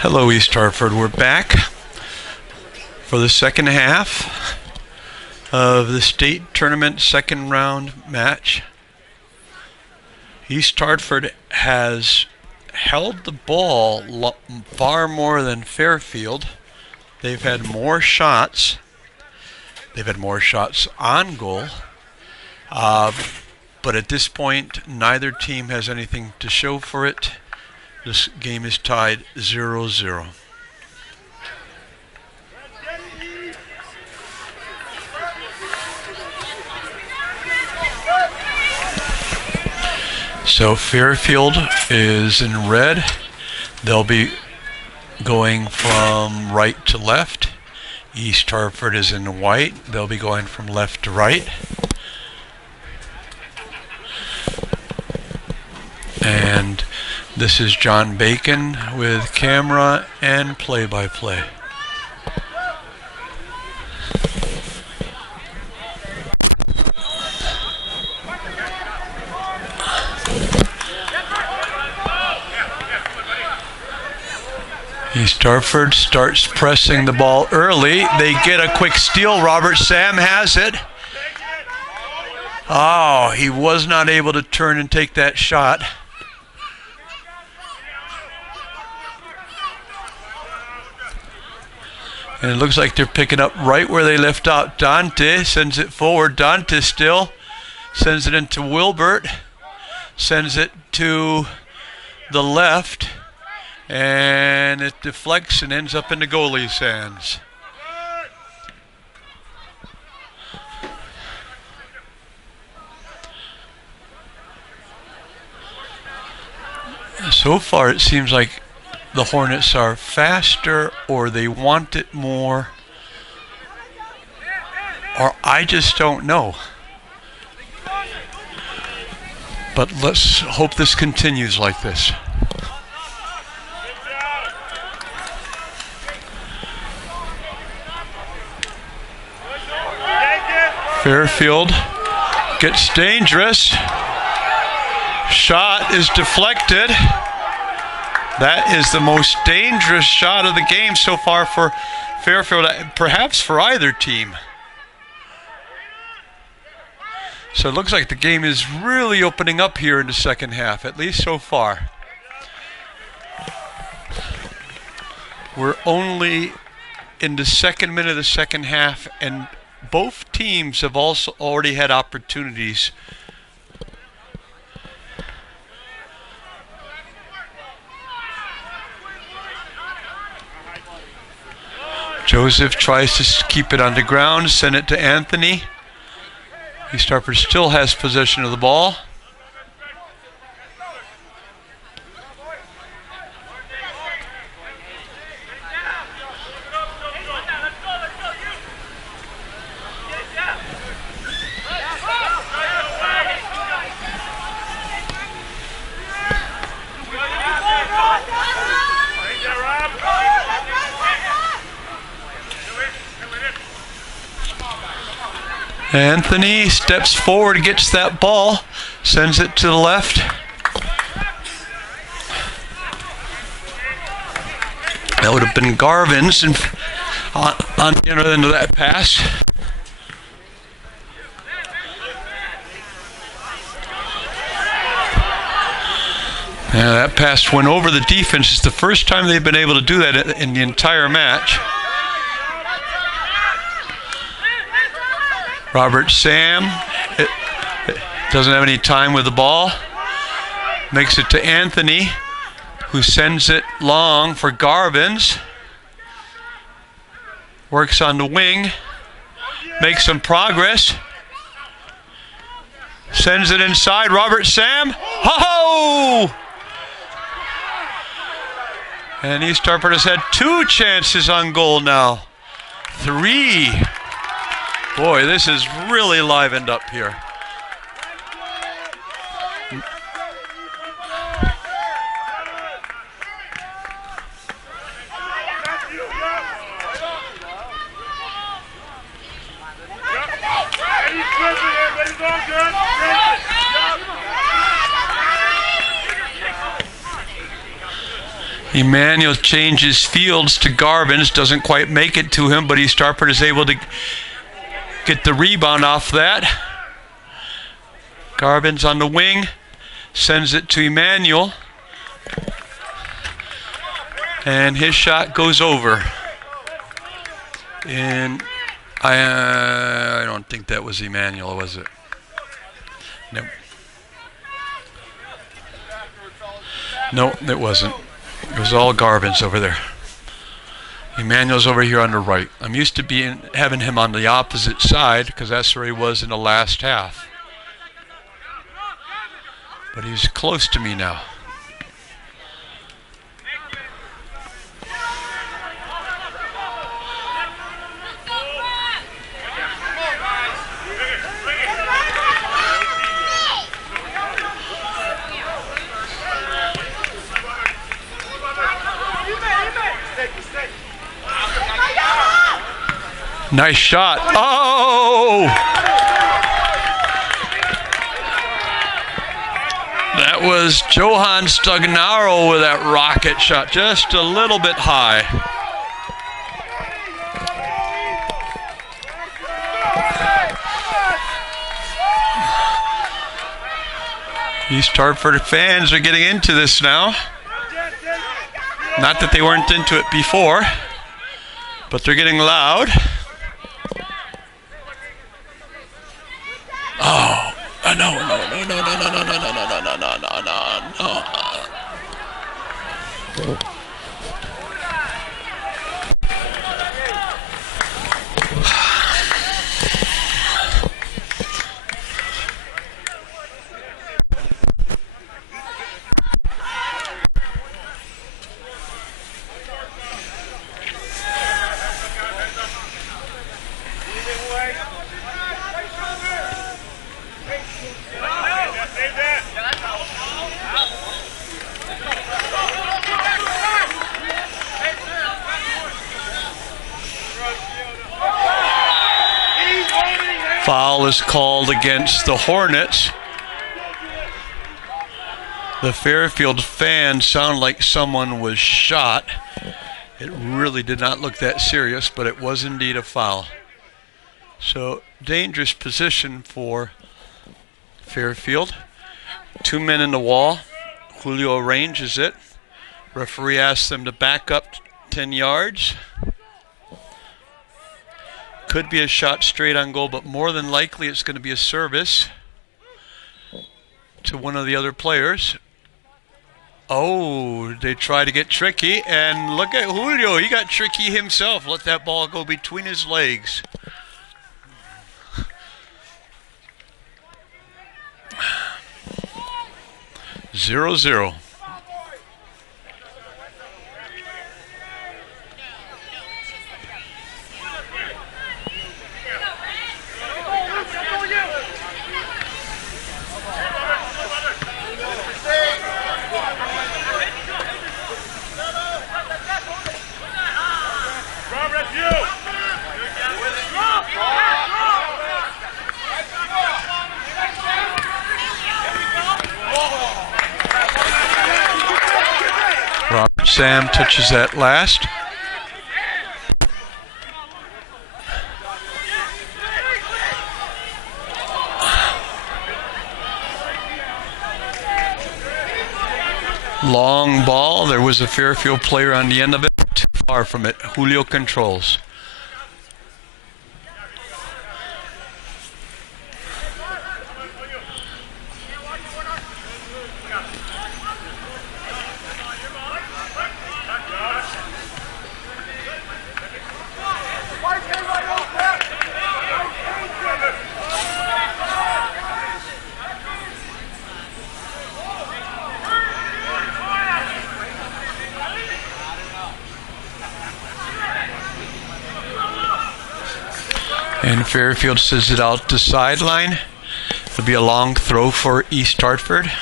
Hello, East Hartford. We're back for the second half of the state tournament second round match. East Hartford has held the ball far more than Fairfield. They've had more shots. They've had more shots on goal. But at this point, neither team has anything to show for it. This game is tied 0-0. So Fairfield is in red. They'll be going from right to left. East Hartford is in white. They'll be going from left to right. And this is John Bacon with camera and play-by-play. East Hartford starts pressing the ball early. They get a quick steal. Robert Sam has it. Oh, he was not able to turn and take that shot. And it looks like they're picking up right where they left out. Dante sends it forward. Dante still sends it into Wilbert. Sends it to the left. And it deflects and ends up in the goalie's hands. So far it seems like the Hornets are faster, or they want it more, or I just don't know. But let's hope this continues like this. Fairfield gets dangerous. Shot is deflected. That is the most dangerous shot of the game so far for Fairfield, perhaps for either team. So it looks like the game is really opening up here in the second half, at least so far. We're only in the second minute of the second half, and both teams have also already had opportunities. Joseph tries to keep it on the ground, send it to Anthony. East Hartford still has possession of the ball. Anthony steps forward, gets that ball, sends it to the left. That would have been Garvin's on the other end of that pass. Yeah, that pass went over the defense. It's the first time they've been able to do that in the entire match. Robert Sam doesn't have any time with the ball. Makes it to Anthony, who sends it long for Garvin's. Works on the wing. Makes some progress. Sends it inside. Robert Sam. Ho-ho! And East Hartford has had 2 chances on goal now. 3. Boy, this is really livened up here. Emmanuel changes fields to Garbins, doesn't quite make it to him, but East Hartford is able to get the rebound off that. Garbins on the wing, sends it to Emmanuel, and his shot goes over. And I don't think that was Emmanuel, was it? Nope. No, it wasn't. It was all Garbins over there. Emmanuel's over here on the right. I'm used to having him on the opposite side because that's where he was in the last half. But he's close to me now. Nice shot. Oh! That was Johan Stagnaro with that rocket shot, just a little bit high. East Hartford fans are getting into this now. Not that they weren't into it before, but they're getting loud. Oh, no. Foul is called against the Hornets. The Fairfield fans sound like someone was shot. It really did not look that serious, but it was indeed a foul. So, dangerous position for Fairfield. 2 men in the wall. Julio arranges it. Referee asks them to back up 10 yards. Could be a shot straight on goal, but more than likely it's going to be a service to one of the other players. Oh, they try to get tricky, and look at Julio. He got tricky himself. Let that ball go between his legs. Zero, zero. Sam touches that last. Long ball. There was a Fairfield player on the end of it. Too far from it. Julio controls. And Fairfield sends it out to sideline. It'll be a long throw for East Hartford.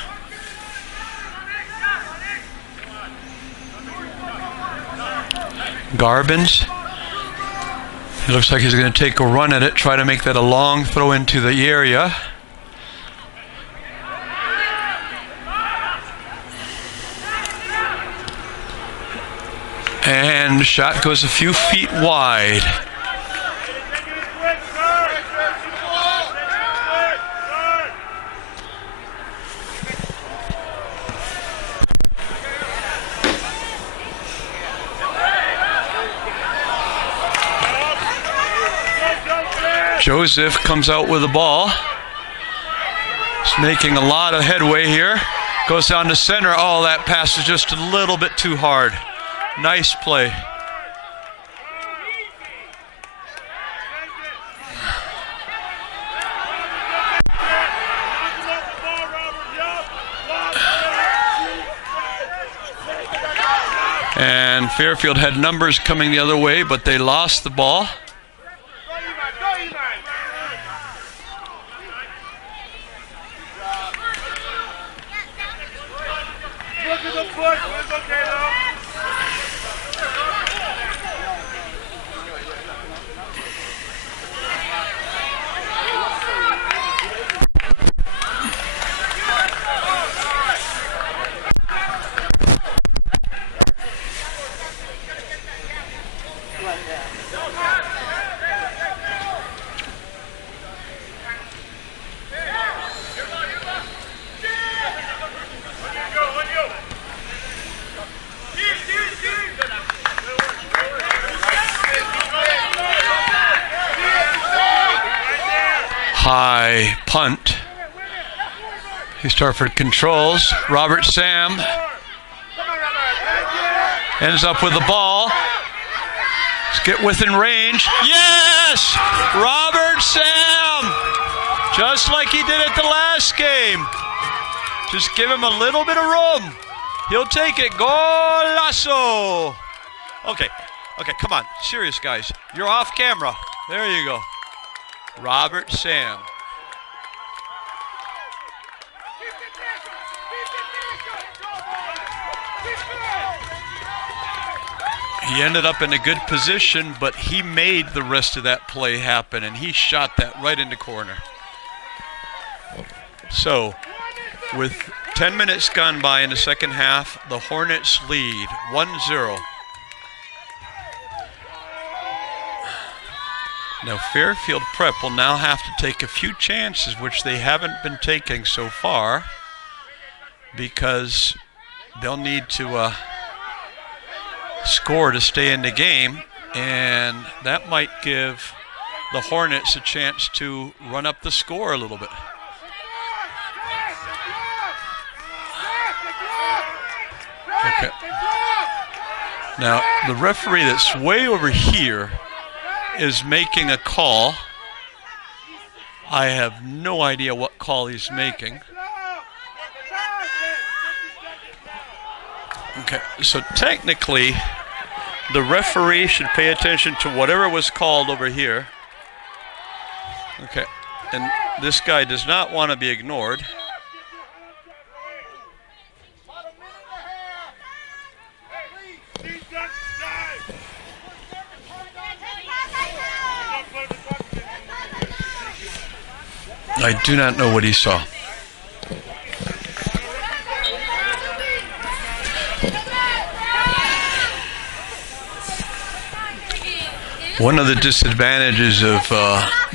Garbins. It looks like he's going to take a run at it, try to make that a long throw into the area. And the shot goes a few feet wide. Joseph comes out with the ball. He's making a lot of headway here. Goes down to center. Oh, that pass is just a little bit too hard. Nice play. And Fairfield had numbers coming the other way, but they lost the ball. High punt. Starford controls. Robert Sam ends up with the ball. Let's get within range. Yes! Robert Sam! Just like he did at the last game. Just give him a little bit of room. He'll take it. Golazo! Okay, come on. Serious, guys. You're off camera. There you go. Robert Sam. He ended up in a good position, but he made the rest of that play happen, and he shot that right into corner. So, with 10 minutes gone by in the second half, the Hornets lead 1-0. Now Fairfield Prep will now have to take a few chances, which they haven't been taking so far, because they'll need to score to stay in the game, and that might give the Hornets a chance to run up the score a little bit. Okay. Now the referee that's way over here is making a call. I have no idea what call he's making. Okay, so technically the referee should pay attention to whatever was called over here. Okay, and this guy does not want to be ignored. I do not know what he saw. One of the disadvantages of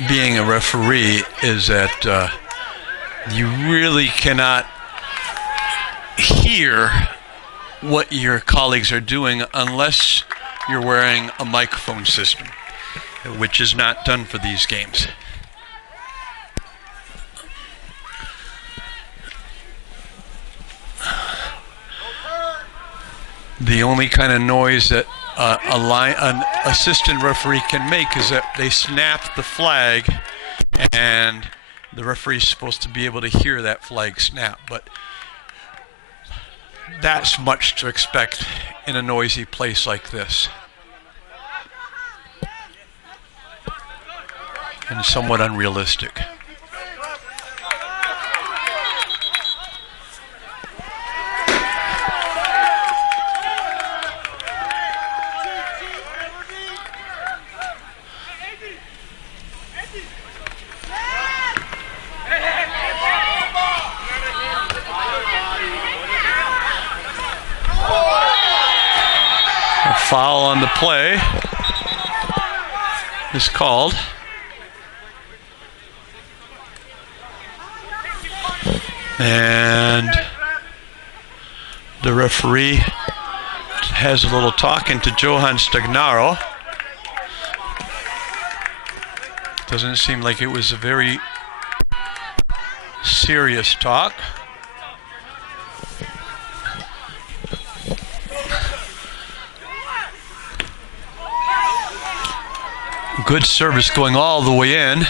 being a referee is that you really cannot hear what your colleagues are doing unless you're wearing a microphone system, which is not done for these games. The only kind of noise that an assistant referee can make is that they snap the flag, and the referee's supposed to be able to hear that flag snap. But that's much to expect in a noisy place like this, and somewhat unrealistic. A foul on the play is called. And the referee has a little talking to Johan Stagnaro. Doesn't seem like it was a very serious talk. Good service going all the way in.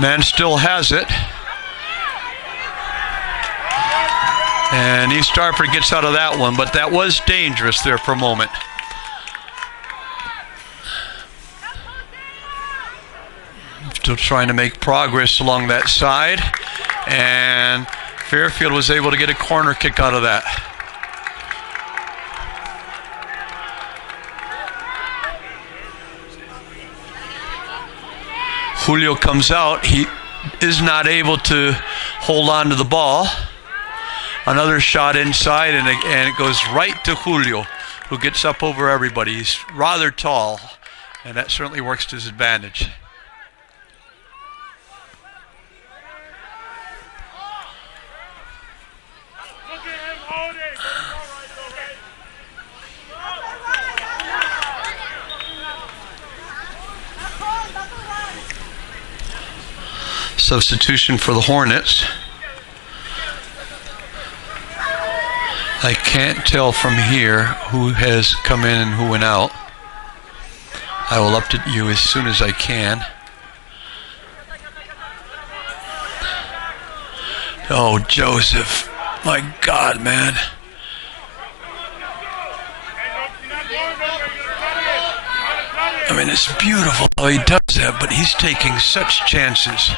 Man still has it. And East Hartford gets out of that one, but that was dangerous there for a moment. Still trying to make progress along that side. And Fairfield was able to get a corner kick out of that. Julio comes out. He is not able to hold on to the ball. Another shot inside, and it goes right to Julio, who gets up over everybody. He's rather tall, and that certainly works to his advantage. Substitution for the Hornets. I can't tell from here who has come in and who went out. I will update you as soon as I can. Oh, Joseph. My God, man. I mean, it's beautiful how he does that, but he's taking such chances.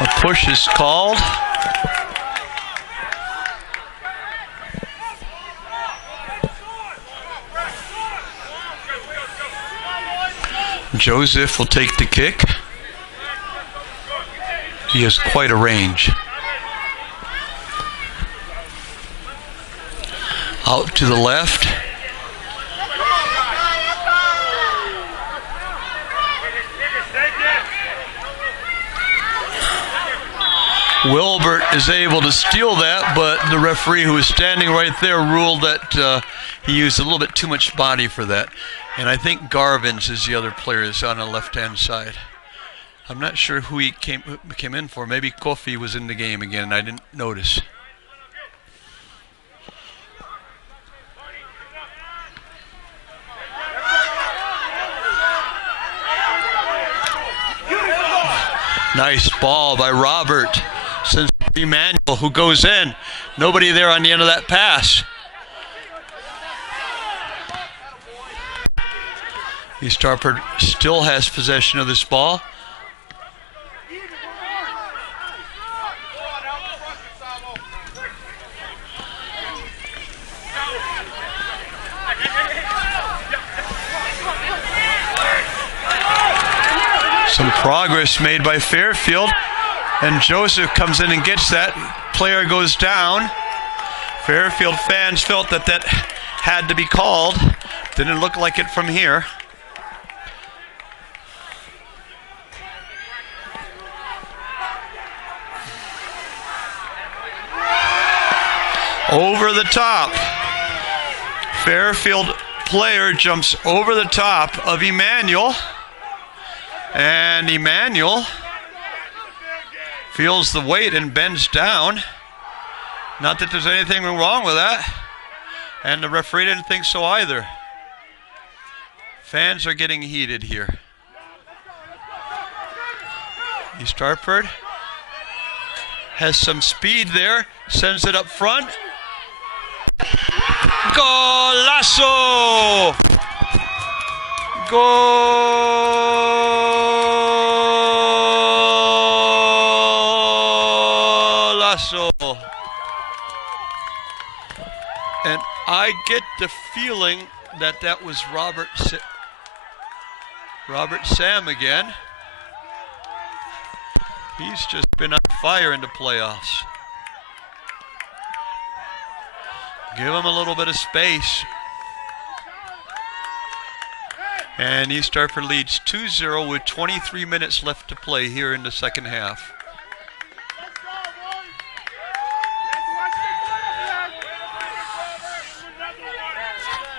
A push is called. Joseph will take the kick. He has quite a range. Out to the left. Wilbert is able to steal that, but the referee, who is standing right there, ruled that he used a little bit too much body for that. And I think Garvins is the other player that's on the left-hand side. I'm not sure who he came in for. Maybe Kofi was in the game again, and I didn't notice. Nice ball by Robert. Since Emmanuel, who goes in. Nobody there on the end of that pass. East Hartford still has possession of this ball. Some progress made by Fairfield, and Joseph comes in and gets that. Player goes down. Fairfield fans felt that that had to be called. Didn't look like it from here. Over the top. Fairfield player jumps over the top of Emmanuel. And Emmanuel feels the weight and bends down. Not that there's anything wrong with that. And the referee didn't think so either. Fans are getting heated here. East Hartford has some speed there, sends it up front. Golazo! Golazo! And I get the feeling that that was Robert Sam again. He's just been on fire in the playoffs. Give him a little bit of space. And East Stratford leads 2-0 with 23 minutes left to play here in the second half.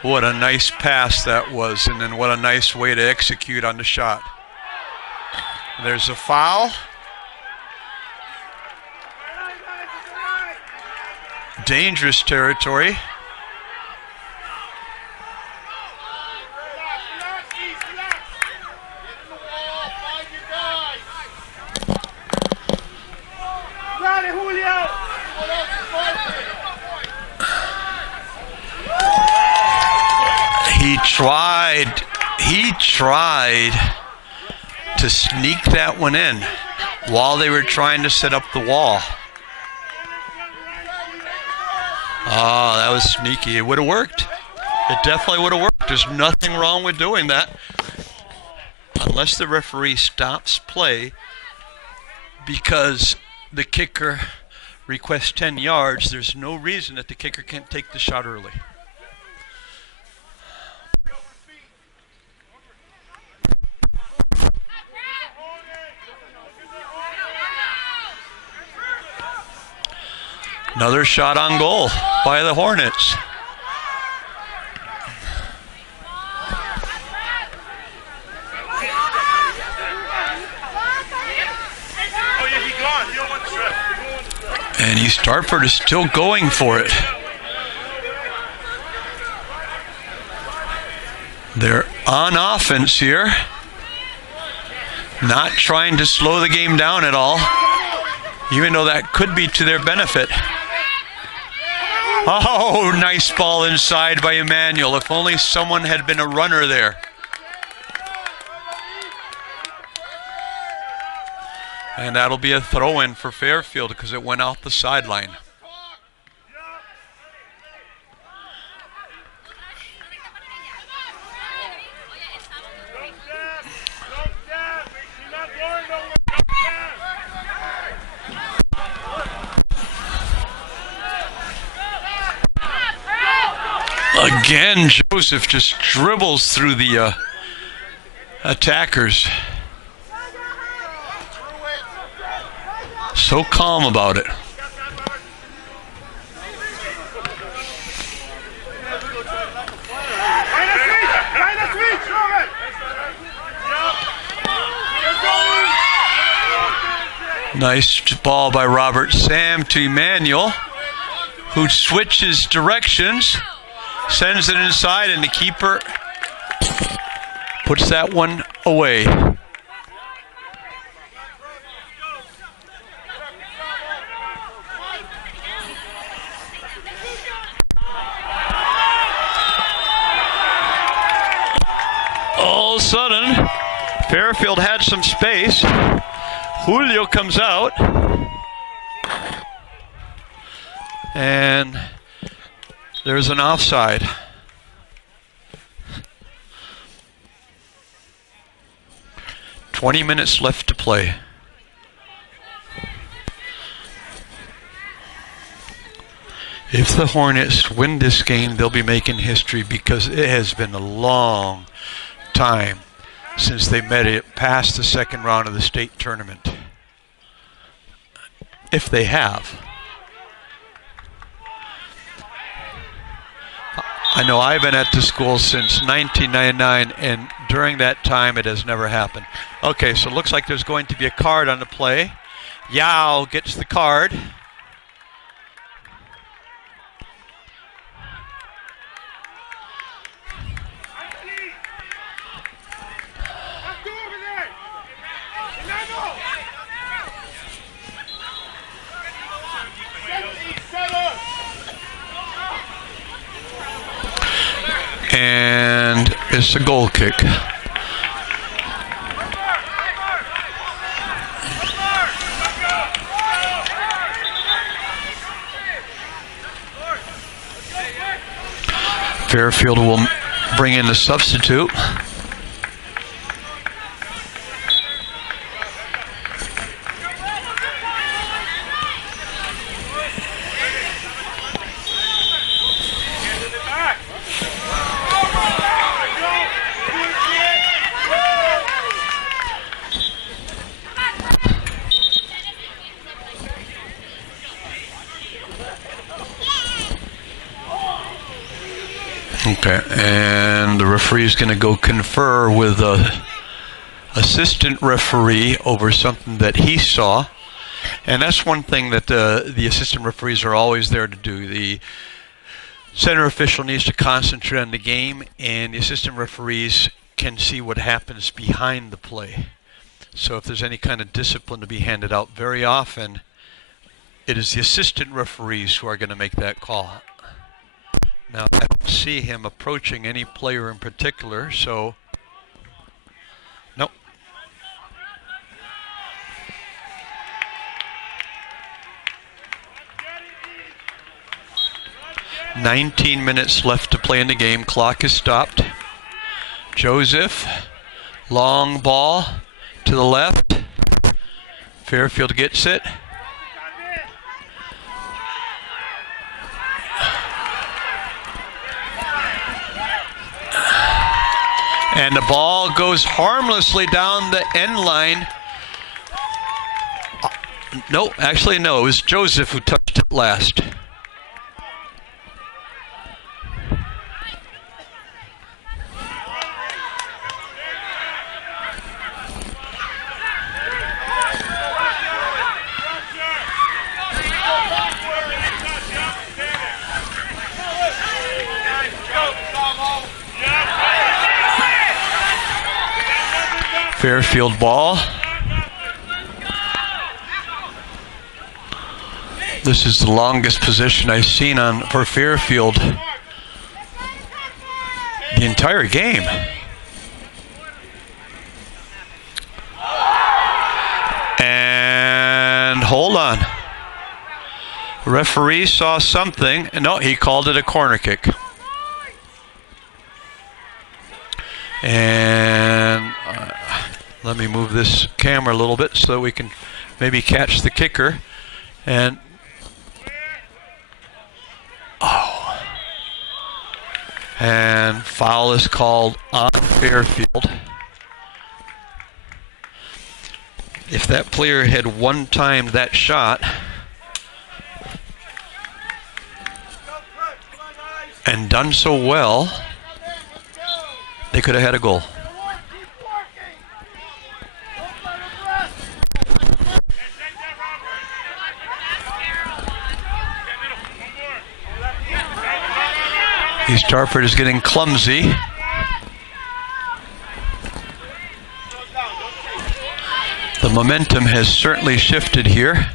What a nice pass that was, and then what a nice way to execute on the shot. There's a foul. Dangerous territory. He tried to sneak that one in while they were trying to set up the wall. Oh, that was sneaky. It would have worked. It definitely would have worked. There's nothing wrong with doing that. Unless the referee stops play because the kicker requests 10 yards, there's no reason that the kicker can't take the shot early. Another shot on goal by the Hornets. And East Stratford is still going for it. They're on offense here. Not trying to slow the game down at all, even though that could be to their benefit. Oh, nice ball inside by Emmanuel. If only someone had been a runner there. And that'll be a throw-in for Fairfield because it went out the sideline. Again, Joseph just dribbles through the attackers. So calm about it. Nice ball by Robert Sam to Emmanuel, who switches directions. Sends it inside, and the keeper puts that one away. All of a sudden, Fairfield had some space. Julio comes out. And there's an offside. $20 left to play. If the Hornets win this game, they'll be making history because it has been a long time since they made it past the second round of the state tournament. If they have. I know I've been at the school since 1999, and during that time it has never happened. Okay, so it looks like there's going to be a card on the play. Yao gets the card. And it's a goal kick. Fairfield will bring in the substitute. Okay, and the referee is going to go confer with the assistant referee over something that he saw. And that's one thing that the assistant referees are always there to do. The center official needs to concentrate on the game, and the assistant referees can see what happens behind the play. So if there's any kind of discipline to be handed out, very often it is the assistant referees who are going to make that call. Now, I don't see him approaching any player in particular, so nope. "19 minutes left to play in the game. Clock is stopped. Joseph, long ball to the left. Fairfield gets it. And the ball goes harmlessly down the end line. No, actually no, it was Joseph who touched it last. Fairfield ball. This is the longest position I've seen for Fairfield the entire game. And hold on. The referee saw something. No, he called it a corner kick. And let me move this camera a little bit so we can maybe catch the kicker. And and foul is called on Fairfield. If that player had one-timed that shot and done so well, they could have had a goal. East Hartford is getting clumsy. The momentum has certainly shifted here.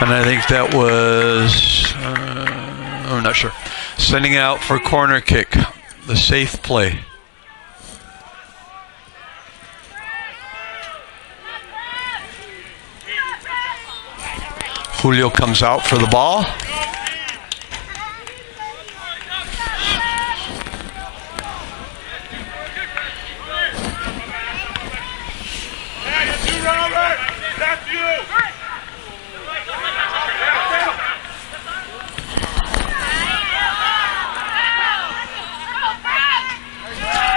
And I think that was, I'm not sure, sending out for corner kick, the safe play. Julio comes out for the ball.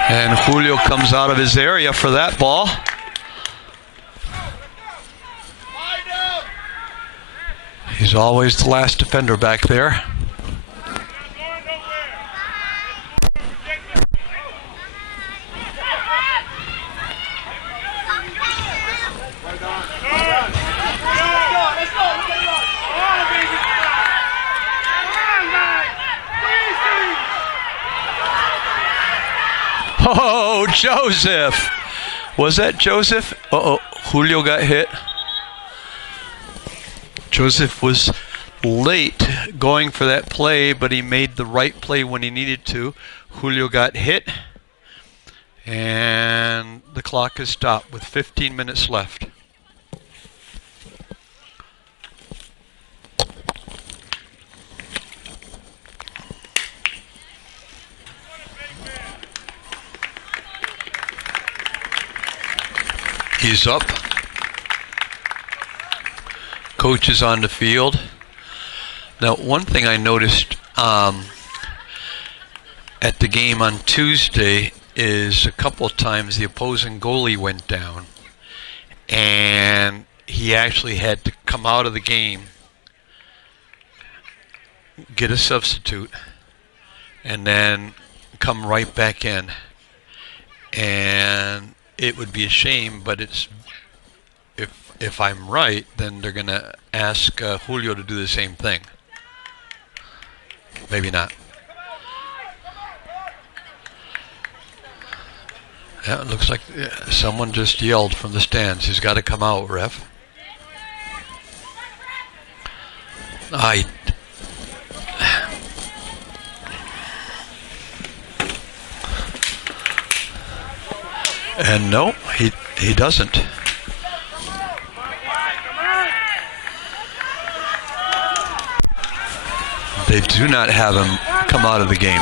And Julio comes out of his area for that ball. He's always the last defender back there. Oh, Joseph. Was that Joseph? Uh-oh, Julio got hit. Joseph was late going for that play, but he made the right play when he needed to. Julio got hit, and the clock is stopped with 15 minutes left. He's up. Coach is on the field. Now, one thing I noticed at the game on Tuesday is a couple of times the opposing goalie went down, and he actually had to come out of the game, get a substitute, and then come right back in. And it would be a shame, but it's if I'm right, then they're going to ask Julio to do the same thing. Maybe not. Yeah, it looks like someone just yelled from the stands. He's got to come out, ref. And no, he doesn't. They do not have him come out of the game.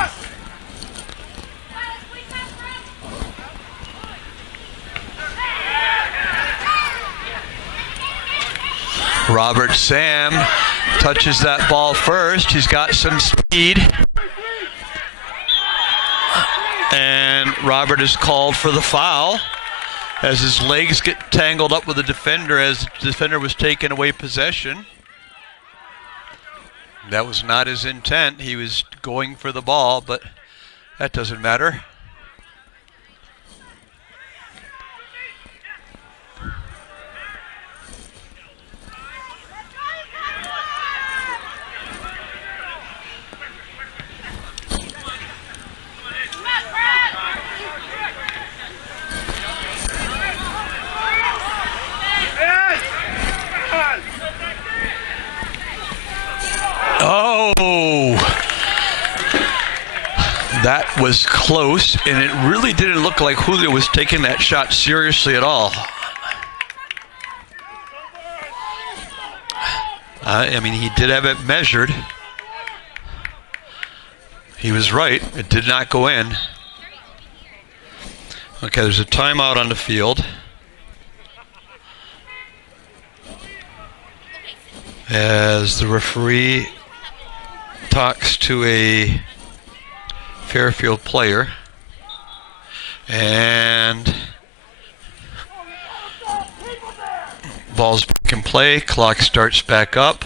Robert Sam touches that ball first. He's got some speed. And Robert is called for the foul as his legs get tangled up with the defender as the defender was taking away possession. That was not his intent. He was going for the ball, but that doesn't matter. Oh, that was close, and it really didn't look like Julio was taking that shot seriously at all. I mean, he did have it measured. He was right. It did not go in. Okay, there's a timeout on the field. As the referee talks to a Fairfield player, and ball's back in play, clock starts back up.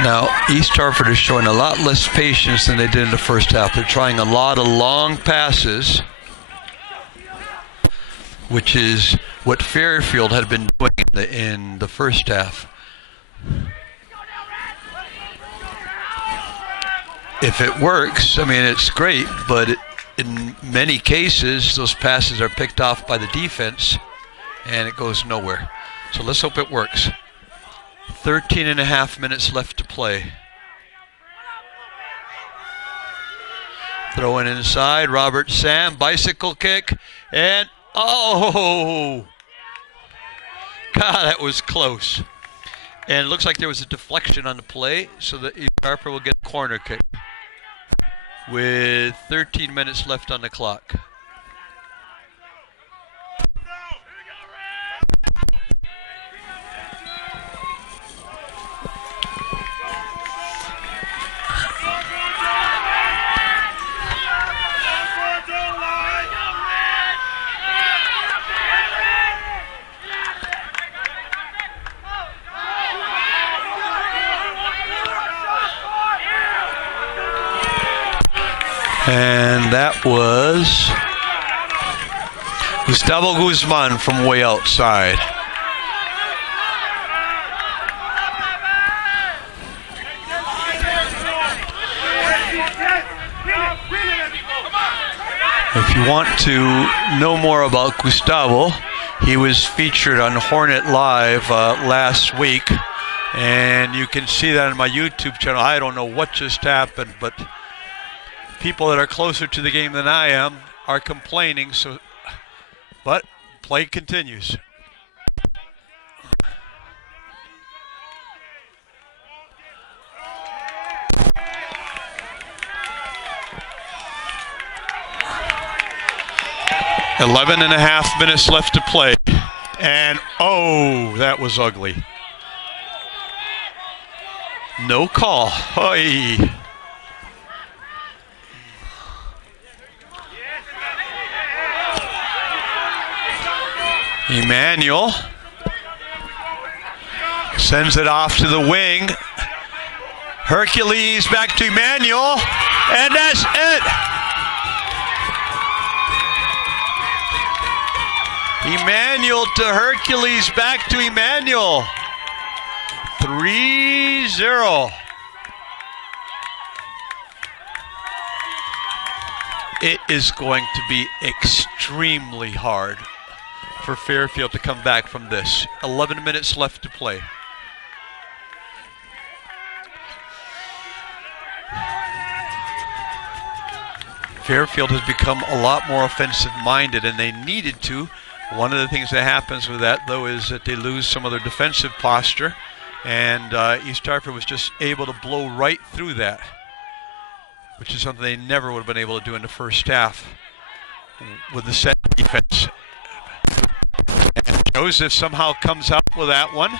Now, East Hartford is showing a lot less patience than they did in the first half. They're trying a lot of long passes, which is what Fairfield had been doing in the first half. If it works, I mean, it's great, but in many cases, those passes are picked off by the defense, and it goes nowhere. So let's hope it works. 13 and a half minutes left to play. Throwing inside, Robert Sam, bicycle kick, and oh! God, that was close. And it looks like there was a deflection on the play, so that East Harper will get a corner kick with 13 minutes left on the clock. And that was Gustavo Guzman from way outside. If you want to know more about Gustavo, he was featured on Hornet Live last week, and you can see that on my YouTube channel. I don't know what just happened, but people that are closer to the game than I am are complaining, but play continues. Eleven and a half minutes left to play. And oh, that was ugly. No call. Oy. Emmanuel sends it off to the wing. Hercules back to Emmanuel, and that's it. Emmanuel to Hercules, back to Emmanuel. 3-0. It is going to be extremely hard for Fairfield to come back from this. 11 minutes left to play. Fairfield has become a lot more offensive-minded, and they needed to. One of the things that happens with that, though, is that they lose some of their defensive posture, and East Hartford was just able to blow right through that, which is something they never would have been able to do in the first half with the set defense. And Joseph somehow comes up with that one.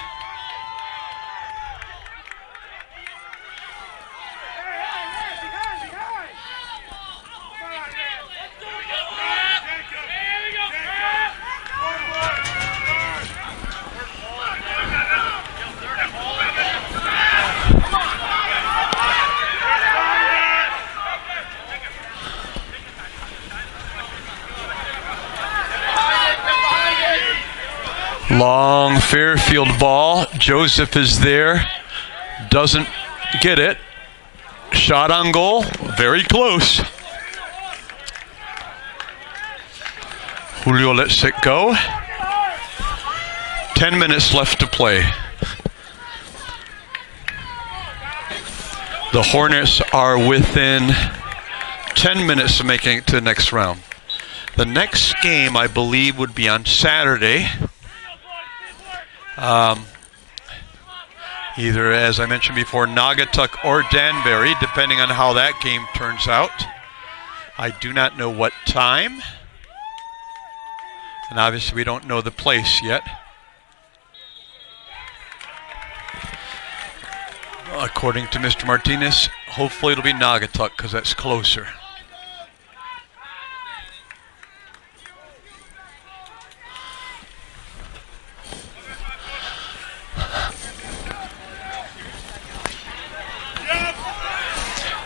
Long Fairfield ball. Joseph is there. Doesn't get it. Shot on goal. Very close. Julio lets it go. 10 minutes left to play. The Hornets are within 10 minutes of making it to the next round. The next game, I believe, would be on Saturday. Either, as I mentioned before, Naugatuck or Danbury, depending on how that game turns out. I do not know what time. And obviously we don't know the place yet. According to Mr. Martinez, hopefully it'll be Naugatuck because that's closer.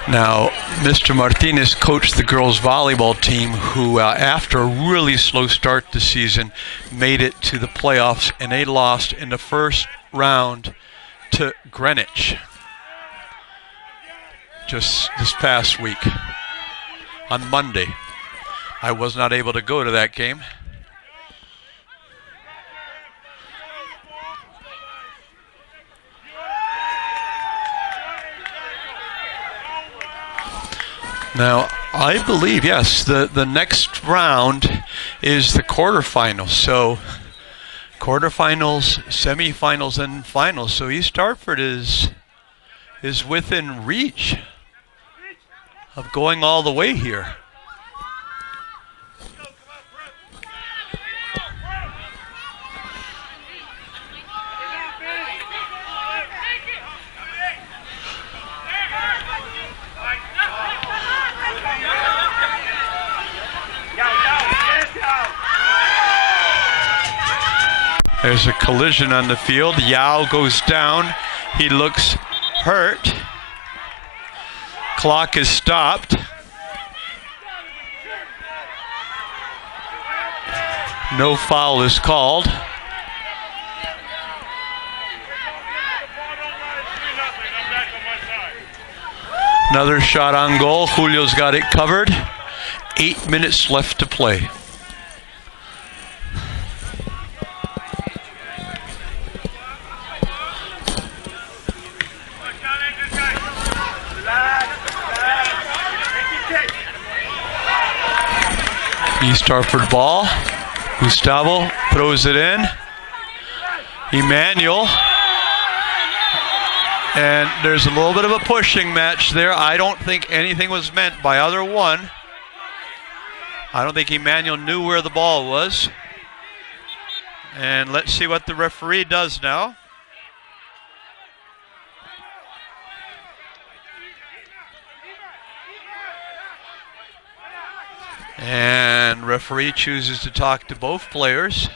Now, Mr. Martinez coached the girls volleyball team who, after a really slow start this season, made it to the playoffs, and they lost in the first round to Greenwich just this past week on Monday. I was not able to go to that game. Now, I believe, yes, the next round is the quarterfinals. So, quarterfinals, semifinals, and finals. So East Hartford is within reach of going all the way here. There's a collision on the field. Yao goes down. He looks hurt. Clock is stopped. No foul is called. Another shot on goal. Julio's got it covered. 8 minutes left to play. East Hartford ball. Gustavo throws it in. Emmanuel. And there's a little bit of a pushing match there. I don't think anything was meant by either one. I don't think Emmanuel knew where the ball was. And let's see what the referee does now. And referee chooses to talk to both players.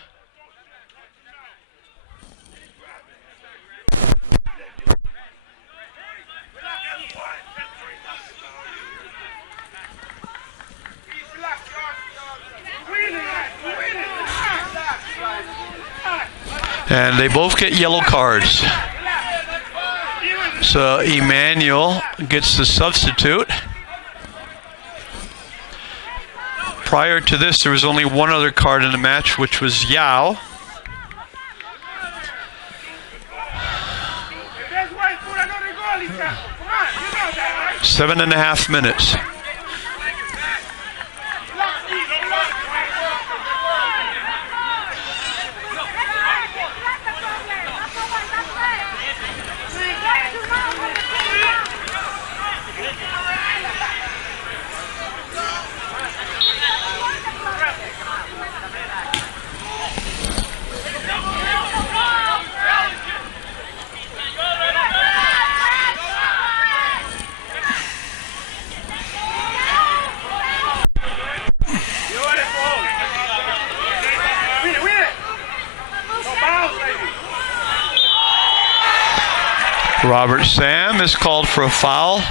And they both get yellow cards. So Emmanuel gets the substitute. Prior to this, there was only one other card in the match, which was Yao. Seven and a half minutes. Robert Sam is called for a foul.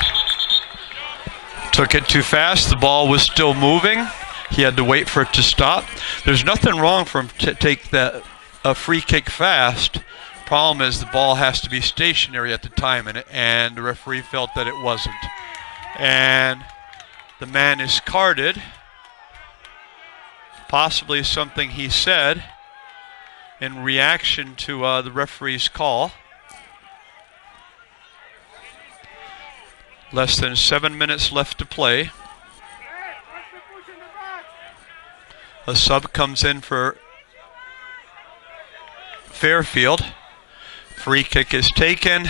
Took it too fast. The ball was still moving. He had to wait for it to stop. There's nothing wrong for him to take a free kick fast. Problem is the ball has to be stationary at the time, and the referee felt that it wasn't. And the man is carded. Possibly something he said in reaction to the referee's call. Less than 7 minutes left to play. A sub comes in for Fairfield. Free kick is taken.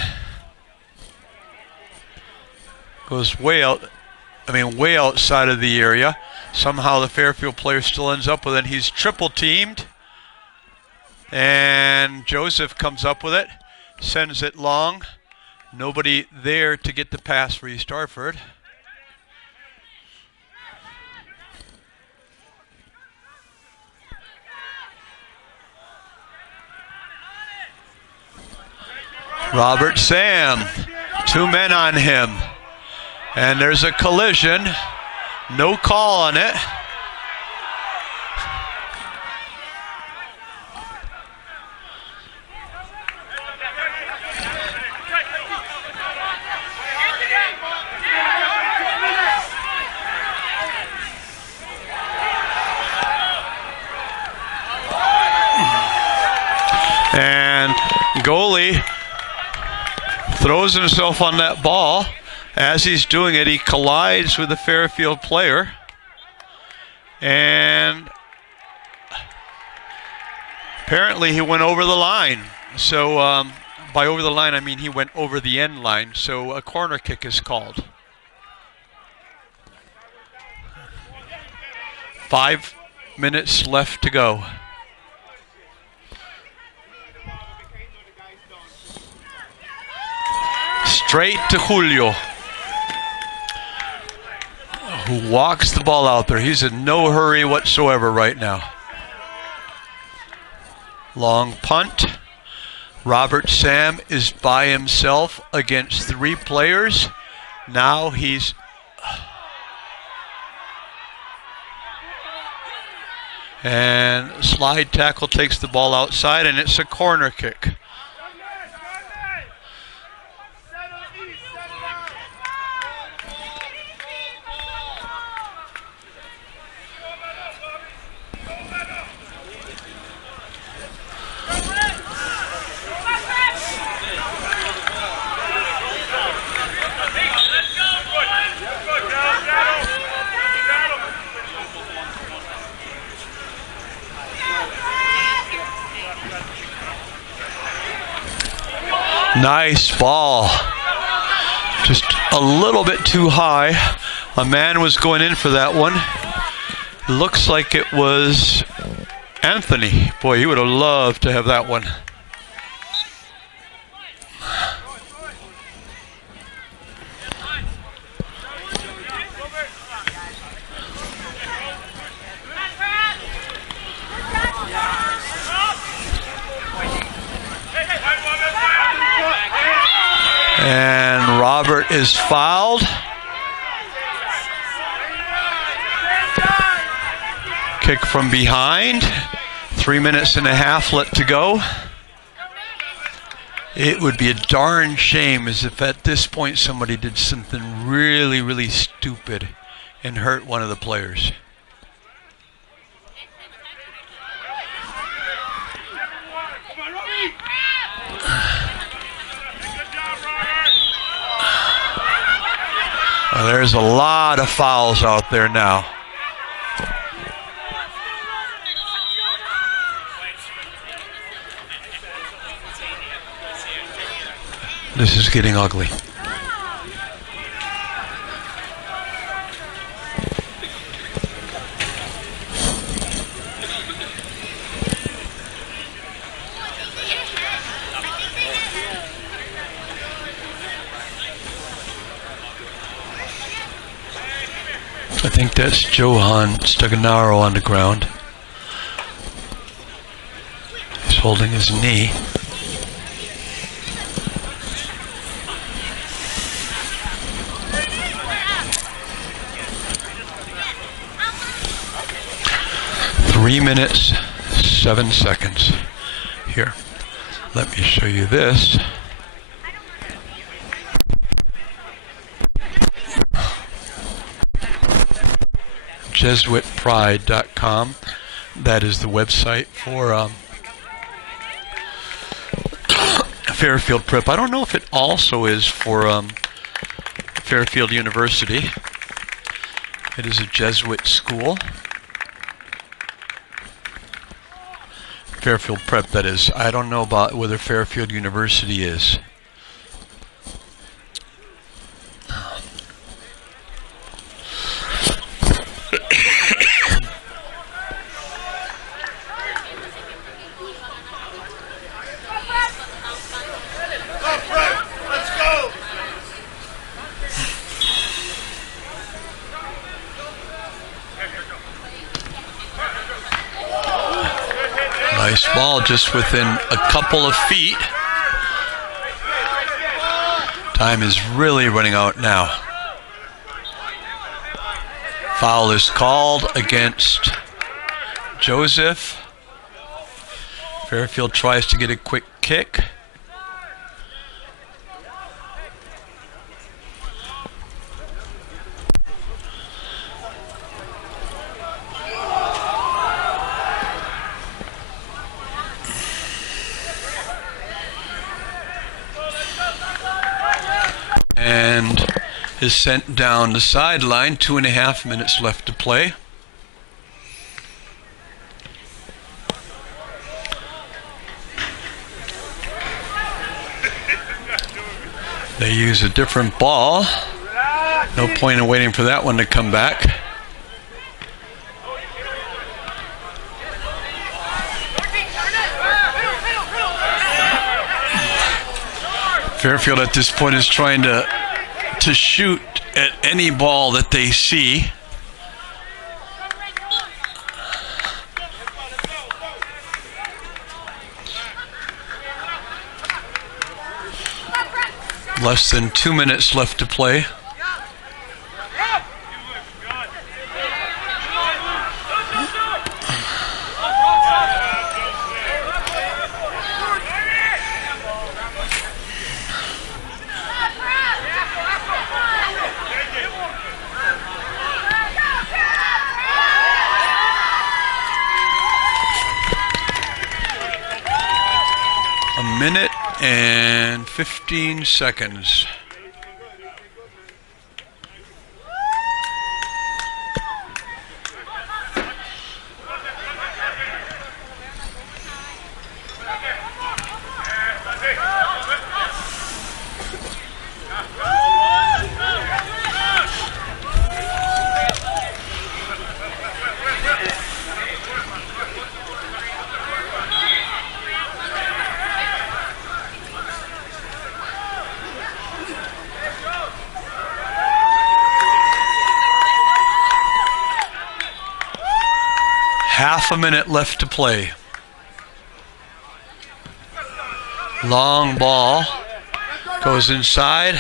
Goes way outside of the area. Somehow the Fairfield player still ends up with it. He's triple teamed. And Joseph comes up with it. Sends it long. Nobody there to get the pass for East Hartford. Robert Sam, 2 men on him. And there's a collision. No call on it. And goalie throws himself on that ball. As he's doing it, he collides with the Fairfield player. And apparently he went over the line. So by over the line, I mean he went over the end line. So a corner kick is called. 5 minutes left to go. Straight to Julio, who walks the ball out there. He's in no hurry whatsoever right now. Long punt. Robert Sam is by himself against 3 players. Now And slide tackle takes the ball outside, and it's a corner kick. Nice ball. Just a little bit too high. A man was going in for that one. Looks like it was Anthony. Boy, he would have loved to have that one. And Robert is fouled. Kick from behind. 3 minutes and a half left to go. It would be a darn shame as if at this point somebody did something really, really stupid and hurt one of the players. Well, there's a lot of fouls out there now. This is getting ugly. I think that's Johan Staganaro on the ground. He's holding his knee. Three minutes, 7 seconds. Here, let me show you this. JesuitPride.com. That is the website for Fairfield Prep. I don't know if it also is for Fairfield University. It is a Jesuit school. Fairfield Prep, that is. I don't know about whether Fairfield University is. Nice ball, just within a couple of feet. Time is really running out now. Foul is called against Joseph. Fairfield tries to get a quick kick. And is sent down the sideline. 2.5 minutes left to play. They use a different ball. No point in waiting for that one to come back. Fairfield at this point is trying to shoot at any ball that they see. Less than 2 minutes left to play. and 15 seconds. Half a minute left to play. Long ball goes inside.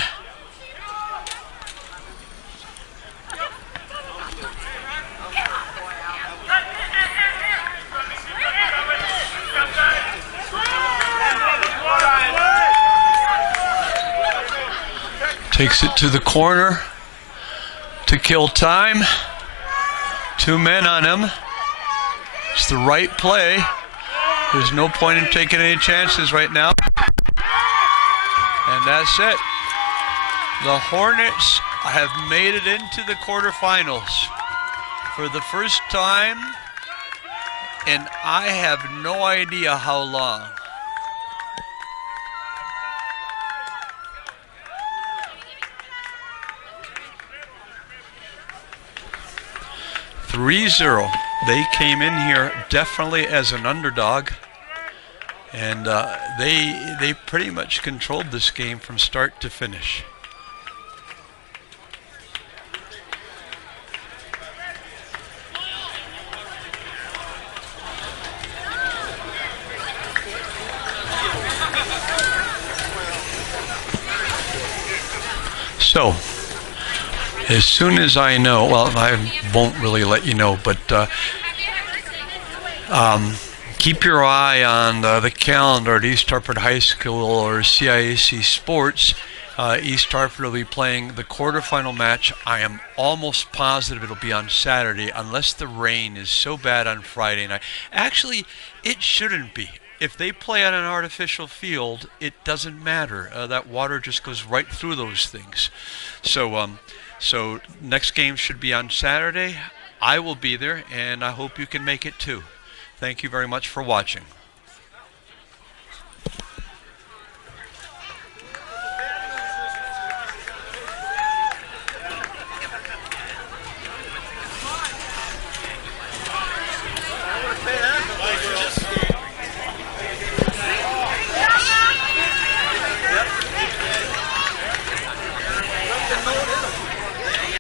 Takes it to the corner to kill time. 2 men on him. It's the right play. There's no point in taking any chances right now. And that's it. The Hornets have made it into the quarterfinals for the first time, and I have no idea how long. (3-0). They came in here definitely as an underdog, and they pretty much controlled this game from start to finish. So, as soon as I know, well, I won't really let you know, but keep your eye on the calendar at East Hartford High School or CIAC Sports. East Hartford will be playing the quarterfinal match. I am almost positive it'll be on Saturday, unless the rain is so bad on Friday night. Actually, it shouldn't be. If they play on an artificial field, it doesn't matter. That water just goes right through those things. So next game should be on Saturday. I will be there, and I hope you can make it too. Thank you very much for watching.